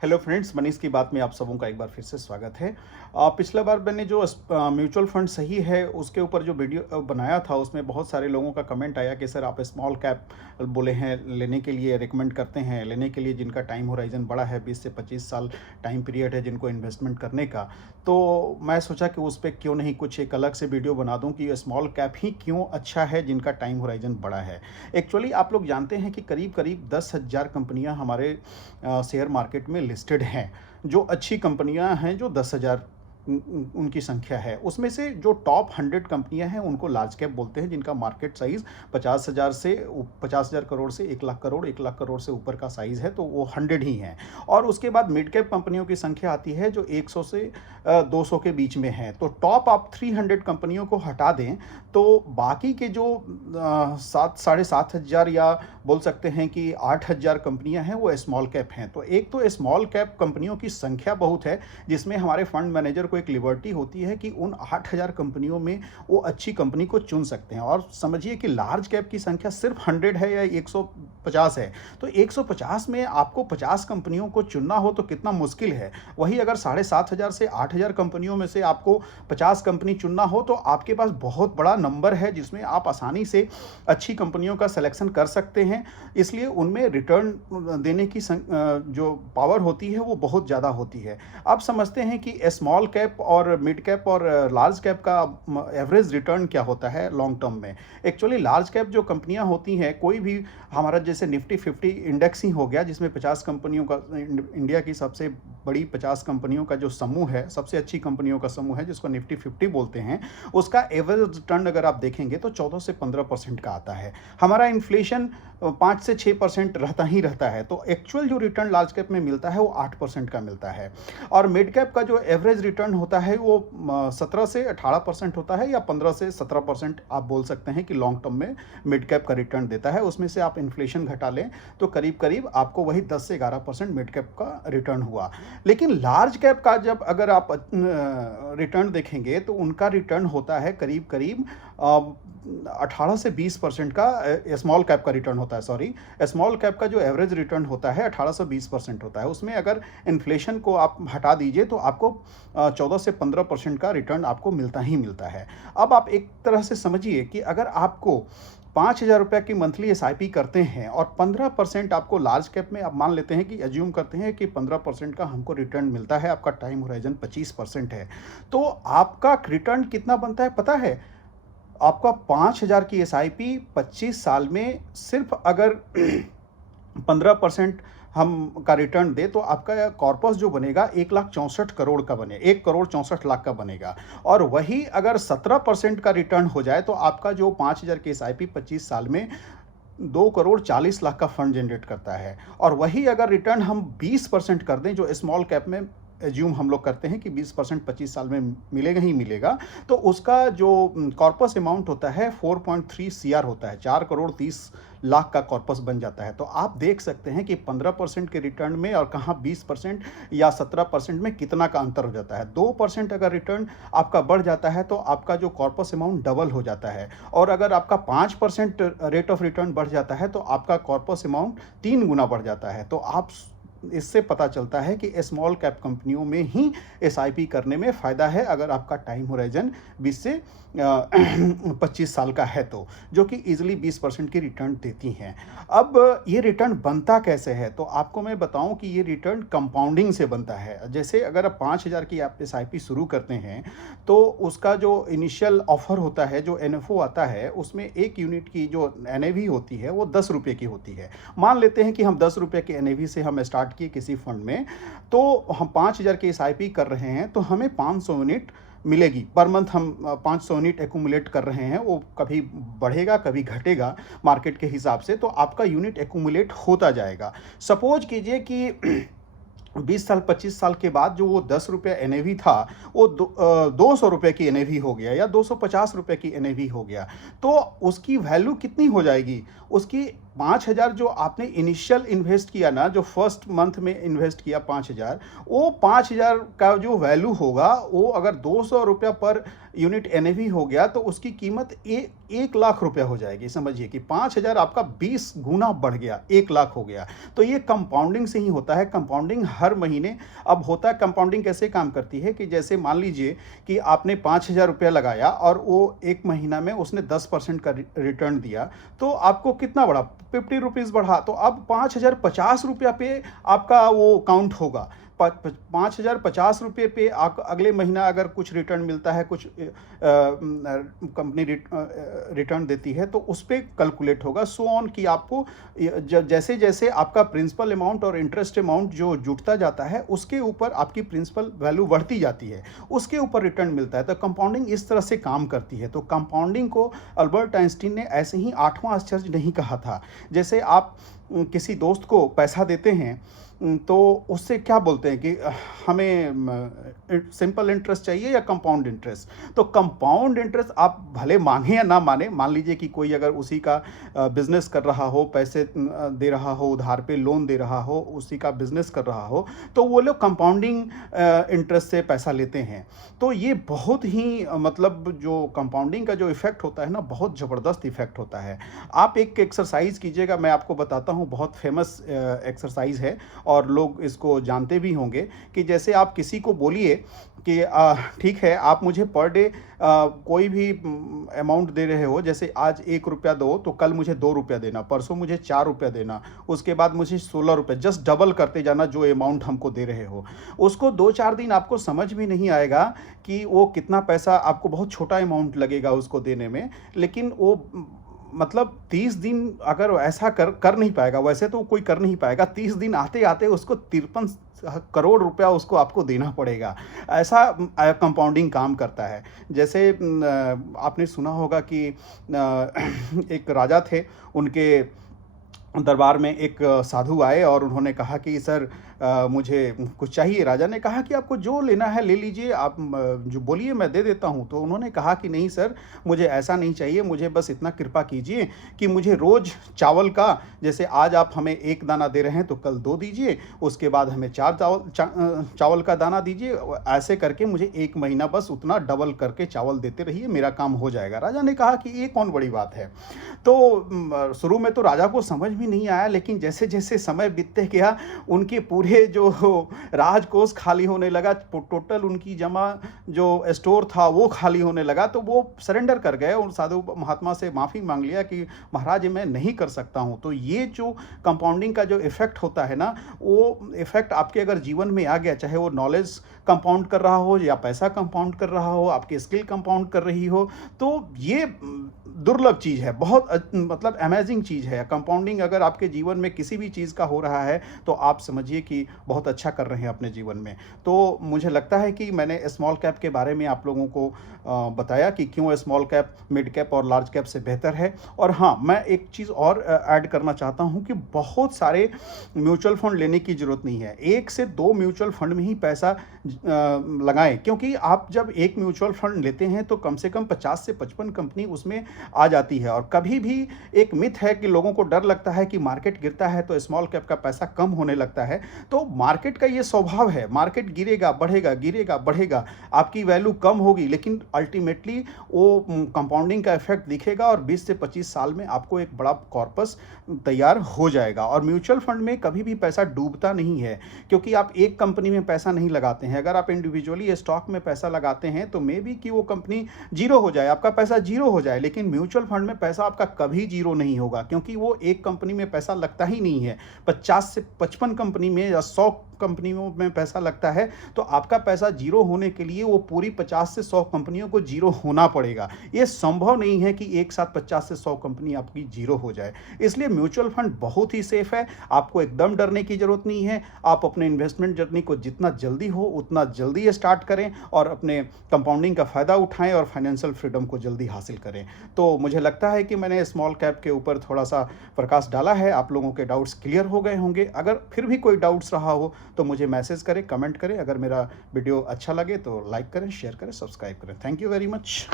Hello friends, Manish की बात में आप सबों का एक बार फिर से स्वागत है। पिछला बार मैंने जो म्यूचुअल फंड सही है उसके ऊपर जो वीडियो बनाया था उसमें बहुत सारे लोगों का कमेंट आया कि सर आप स्मॉल कैप बोले हैं लेने के लिए, रिकमेंड करते हैं लेने के लिए जिनका टाइम होराइजन बड़ा है, 20 से 25 साल टाइम पीरियड है जिनको इन्वेस्टमेंट करने का। तो मैं सोचा कि उस पर क्यों नहीं कुछ एक अलग से वीडियो बना दूं कि स्मॉल कैप ही क्यों अच्छा है जिनका टाइम होराइजन बड़ा है। एक्चुअली आप लोग जानते हैं कि करीब करीब 10,000 कंपनियां हमारे शेयर मार्केट में लिस्टेड हैं। जो अच्छी कंपनियां हैं जो 10,000 उनकी संख्या है, उसमें से जो टॉप 100 कंपनियां हैं उनको लार्ज कैप बोलते हैं, जिनका मार्केट साइज 50,000 करोड़ से 1 लाख करोड़, 1 लाख करोड़ से ऊपर का साइज है, तो वो 100 ही हैं। और उसके बाद मिड कैप कंपनियों की संख्या आती है जो 100 से 200 के बीच में है। तो टॉप आप 300 कंपनियों को हटा दें तो बाकी के जो 7,500 या बोल सकते हैं कि 8,000 कंपनियां हैं वो स्मॉल कैप हैं। तो एक तो स्मॉल कैप कंपनियों की संख्या बहुत है, जिसमें हमारे फंड मैनेजर को एक लिबर्टी होती है कि उन 8,000 कंपनियों में वो अच्छी कंपनी को चुन सकते हैं। और समझिए कि लार्ज कैप की संख्या सिर्फ 100 है या 150 है, तो 150 में आपको 50 कंपनियों को चुनना हो तो कितना मुश्किल है। वही अगर 7,500 से 8,000 कंपनियों में से आपको 50 कंपनी चुनना हो तो आपके पास बहुत बड़ा नंबर है जिसमें आप आसानी से अच्छी कंपनियों का सिलेक्शन कर सकते हैं। इसलिए उनमें रिटर्न देने की जो पावर होती है वो बहुत ज़्यादा होती है। आप समझते हैं कि स्मॉल कैप और मिड कैप और लार्ज कैप का एवरेज रिटर्न क्या होता है लॉन्ग टर्म में। एक्चुअली लार्ज कैप जो कंपनियां होती हैं, कोई भी हमारा जैसे निफ्टी 50 इंडेक्स ही हो गया जिसमें 50 कंपनियों का, इंडिया की सबसे बड़ी 50 कंपनियों का जो समूह है, सबसे अच्छी कंपनियों का समूह है जिसको निफ्टी 50 बोलते हैं, उसका एवरेज रिटर्न अगर आप देखेंगे तो 14 से 15% का आता है। हमारा इन्फ्लेशन 5 से 6% रहता ही रहता है, तो एक्चुअल जो रिटर्न लार्ज कैप में मिलता है वो 8% का मिलता है। और मिड कैप का जो एवरेज रिटर्न होता है वो 17 से 18% होता है, या 15 से 17% आप बोल सकते हैं कि लॉन्ग टर्म में मिड कैप का रिटर्न देता है। उसमें से आप इन्फ्लेशन घटा लें तो करीब करीब आपको वही 10 से 11% मिड कैप का रिटर्न हुआ। लेकिन लार्ज कैप का जब अगर आप रिटर्न देखेंगे तो उनका रिटर्न होता है करीब करीब 18 से 20% का। स्मॉल कैप का रिटर्न होता है, सॉरी, स्मॉल कैप का जो एवरेज रिटर्न होता है 18 से 20% होता है। उसमें अगर इन्फ्लेशन को आप हटा दीजिए तो आपको 14 से 15% का रिटर्न आपको मिलता ही मिलता है। अब आप एक तरह से समझिए कि अगर आपको 5,000 रुपये की मंथली SIP करते हैं और 15% आपको लार्ज कैप में, आप मान लेते हैं कि एज्यूम करते हैं कि 15% का हमको रिटर्न मिलता है, आपका टाइम होराइजन 25% है, तो आपका रिटर्न कितना बनता है पता है? आपका 5,000 की SIP 25 साल में सिर्फ अगर 15% हम का रिटर्न दे तो आपका कॉर्पस जो बनेगा 1,64,00,000 का बने, 1,64,00,000 का बनेगा। और वही अगर 17% का रिटर्न हो जाए तो आपका जो 5,000 की SIP 25 साल में 2,40,00,000 का फंड जनरेट करता है। और वही अगर रिटर्न हम 20% कर दें, जो स्मॉल कैप में एज्यूम हम लोग करते हैं कि 20% 25 साल में मिलेगा ही मिलेगा, तो उसका जो कॉर्पस अमाउंट होता है 4.3 CR होता है, 4,30,00,000 का कॉर्पस बन जाता है। तो आप देख सकते हैं कि 15% के रिटर्न में और कहाँ 20% या 17% में कितना का अंतर हो जाता है। 2% अगर रिटर्न आपका बढ़ जाता है तो आपका जो कॉर्पस अमाउंट डबल हो जाता है। और अगर आपका 5% रेट ऑफ रिटर्न बढ़ जाता है तो आपका कॉर्पस अमाउंट 3 गुना बढ़ जाता है। तो आप इससे पता चलता है कि स्मॉल कैप कंपनियों में ही SIP करने में फ़ायदा है अगर आपका टाइम होराइजन 20 से 25 साल का है, तो जो कि ईजिली 20% की रिटर्न देती हैं। अब ये रिटर्न बनता कैसे है, तो आपको मैं बताऊं कि ये रिटर्न कंपाउंडिंग से बनता है। जैसे अगर आप 5,000 की आप SIP शुरू करते हैं तो उसका जो इनिशियल ऑफर होता है, जो NFO आता है, उसमें 1 यूनिट की जो NAV होती है वो 10 रुपये की होती है। मान लेते हैं कि हम 10 रुपये के NAV से हम स्टार्ट किए किसी फंड में, तो हम 5,000 की SIP कर रहे हैं तो हमें 500 यूनिट मिलेगी पर मंथ। हम 500 यूनिट एक्यूमुलेट कर रहे हैं, वो कभी बढ़ेगा कभी घटेगा मार्केट के हिसाब से, तो आपका यूनिट एक्यूमुलेट होता जाएगा। सपोज कीजिए कि 20 साल 25 साल के बाद जो वो 10 रुपये NAV था वो 200 रुपये की NAV हो गया या 250 रुपये की NAV हो गया, तो उसकी वैल्यू कितनी हो जाएगी? उसकी 5,000 जो आपने इनिशियल इन्वेस्ट किया ना, जो फर्स्ट मंथ में इन्वेस्ट किया 5,000, वो 5,000 का जो वैल्यू होगा, वो अगर ₹200 पर यूनिट एनएवी हो गया तो उसकी कीमत 1 लाख रुपया हो जाएगी। समझिए कि 5,000 आपका 20 गुना बढ़ गया, 1 लाख हो गया। तो ये कंपाउंडिंग से ही होता है। कंपाउंडिंग हर महीने अब होता है। कंपाउंडिंग कैसे काम करती है कि जैसे मान लीजिए कि आपने 5,000 रुपया लगाया और वो 1 महीना में उसने 10% का रिटर्न दिया, तो आपको कितना बढ़ा? 50 रुपीज़ बढ़ा। तो अब 5,050 रुपया पे आपका वो काउंट होगा। 5,050 रुपये पे अगले महीना अगर कुछ रिटर्न मिलता है, कुछ कंपनी रिटर्न देती है, तो उस पर कैलकुलेट होगा। सो ऑन कि आपको जैसे जैसे आपका प्रिंसिपल अमाउंट और इंटरेस्ट अमाउंट जो जुटता जाता है, उसके ऊपर आपकी प्रिंसिपल वैल्यू बढ़ती जाती है, उसके ऊपर रिटर्न मिलता है। तो कंपाउंडिंग इस तरह से काम करती है। तो कंपाउंडिंग को अल्बर्ट आइंस्टीन ने ऐसे ही आठवां आश्चर्य नहीं कहा था। जैसे आप किसी दोस्त को पैसा देते हैं, तो उससे क्या बोलते हैं कि हमें सिंपल इंटरेस्ट चाहिए या कंपाउंड इंटरेस्ट। तो कंपाउंड इंटरेस्ट आप भले मांगे या ना माने, मान लीजिए कि कोई अगर उसी का बिजनेस कर रहा हो, पैसे दे रहा हो, उधार पे लोन दे रहा हो, उसी का बिजनेस कर रहा हो, तो वो लोग कंपाउंडिंग इंटरेस्ट से पैसा लेते हैं। तो ये बहुत ही मतलब जो कंपाउंडिंग का जो इफेक्ट होता है ना, बहुत ज़बरदस्त इफेक्ट होता है। आप एक एक्सरसाइज कीजिएगा, मैं आपको बताता हूँ, बहुत फेमस एक्सरसाइज है और लोग इसको जानते भी होंगे कि जैसे आप किसी को बोलिए कि ठीक है, आप मुझे पर डे कोई भी अमाउंट दे रहे हो, जैसे आज 1 रुपया दो तो कल मुझे 2 रुपया देना, परसों मुझे 4 रुपया देना, उसके बाद मुझे 16 रुपये, जस्ट डबल करते जाना जो अमाउंट हमको दे रहे हो। उसको 2-4 दिन आपको समझ भी नहीं आएगा कि वो कितना पैसा, आपको बहुत छोटा अमाउंट लगेगा उसको देने में, लेकिन वो मतलब 30 दिन अगर ऐसा कर नहीं पाएगा, वैसे तो कोई कर नहीं पाएगा, 30 दिन आते आते उसको 53 करोड़ रुपया उसको आपको देना पड़ेगा। ऐसा कंपाउंडिंग काम करता है। जैसे आपने सुना होगा कि एक राजा थे, उनके दरबार में एक साधु आए और उन्होंने कहा कि सर मुझे कुछ चाहिए। राजा ने कहा कि आपको जो लेना है ले लीजिए, आप जो बोलिए मैं दे देता हूँ। तो उन्होंने कहा कि नहीं सर, मुझे ऐसा नहीं चाहिए, मुझे बस इतना कृपा कीजिए कि मुझे रोज़ चावल का, जैसे आज आप हमें 1 दाना दे रहे हैं तो कल 2 दीजिए, उसके बाद हमें 4 चावल का दाना दीजिए, ऐसे करके मुझे 1 महीना बस उतना डबल करके चावल देते रहिए, मेरा काम हो जाएगा। राजा ने कहा कि ये कौन बड़ी बात है। तो शुरू में तो राजा को समझ भी नहीं आया, लेकिन जैसे जैसे समय बीतते गया, उनके पूरे जो राजकोष खाली होने लगा, टोटल उनकी जमा जो स्टोर था वो खाली होने लगा। तो वो सरेंडर कर गए, उन साधु महात्मा से माफ़ी मांग लिया कि महाराज मैं नहीं कर सकता हूँ। तो ये जो कंपाउंडिंग का जो इफेक्ट होता है ना, वो इफेक्ट आपके अगर जीवन में आ गया, चाहे वो नॉलेज कंपाउंड कर रहा हो या पैसा कंपाउंड कर रहा हो, आपकी स्किल कंपाउंड कर रही हो, तो ये दुर्लभ चीज़ है, बहुत मतलब अमेजिंग चीज़ है। कंपाउंडिंग अगर आपके जीवन में किसी भी चीज़ का हो रहा है तो आप समझिए कि बहुत अच्छा कर रहे हैं अपने जीवन में। तो मुझे लगता है कि मैंने स्मॉल कैप के बारे में आप लोगों को बताया कि क्यों स्मॉल कैप मिड कैप और लार्ज कैप से बेहतर है। और हाँ, मैं एक चीज़ और ऐड करना चाहता हूँ कि बहुत सारे म्यूचुअल फंड लेने की ज़रूरत नहीं है। 1 से 2 म्यूचुअल फंड में ही पैसा लगाएं, क्योंकि आप जब एक म्यूचुअल फंड लेते हैं तो कम से कम 50 से 55 कंपनी उसमें आ जाती है। और कभी भी एक मिथ है कि लोगों को डर लगता है कि मार्केट गिरता है तो स्मॉल कैप का पैसा कम होने लगता है। तो मार्केट का ये स्वभाव है, मार्केट गिरेगा बढ़ेगा, गिरेगा बढ़ेगा, आपकी वैल्यू कम होगी, लेकिन अल्टीमेटली वो कंपाउंडिंग का इफेक्ट दिखेगा और 20 से 25 साल में आपको एक बड़ा कॉर्पस तैयार हो जाएगा। और म्यूचुअल फंड में कभी भी पैसा डूबता नहीं है, क्योंकि आप एक कंपनी में पैसा नहीं लगाते हैं। अगर आप इंडिविजुअली स्टॉक में पैसा लगाते हैं तो मे बी कि वो कंपनी जीरो हो जाए, आपका पैसा जीरो हो जाए, लेकिन म्यूचुअल फंड में पैसा आपका कभी जीरो नहीं होगा, क्योंकि वो एक कंपनी में पैसा लगता ही नहीं है। 50 से 55 कंपनी में या 100 कंपनियों में पैसा लगता है, तो आपका पैसा जीरो होने के लिए वो पूरी 50 से 100 कंपनियों को जीरो होना पड़ेगा। ये संभव नहीं है कि एक साथ 50 से 100 कंपनी आपकी जीरो हो जाए। इसलिए म्यूचुअल फंड बहुत ही सेफ है, आपको एकदम डरने की जरूरत नहीं है। आप अपने इन्वेस्टमेंट जर्नी को जितना जल्दी हो उतना जल्दी स्टार्ट करें और अपने कंपाउंडिंग का फ़ायदा उठाएं और फाइनेंशियल फ्रीडम को जल्दी हासिल करें। तो मुझे लगता है कि मैंने स्मॉल कैप के ऊपर थोड़ा सा प्रकाश डाला है, आप लोगों के डाउट्स क्लियर हो गए होंगे। अगर फिर भी कोई डाउट्स रहा हो तो मुझे मैसेज करें, कमेंट करें। अगर मेरा वीडियो अच्छा लगे तो लाइक करें, शेयर करें, सब्सक्राइब करें। Thank you very much.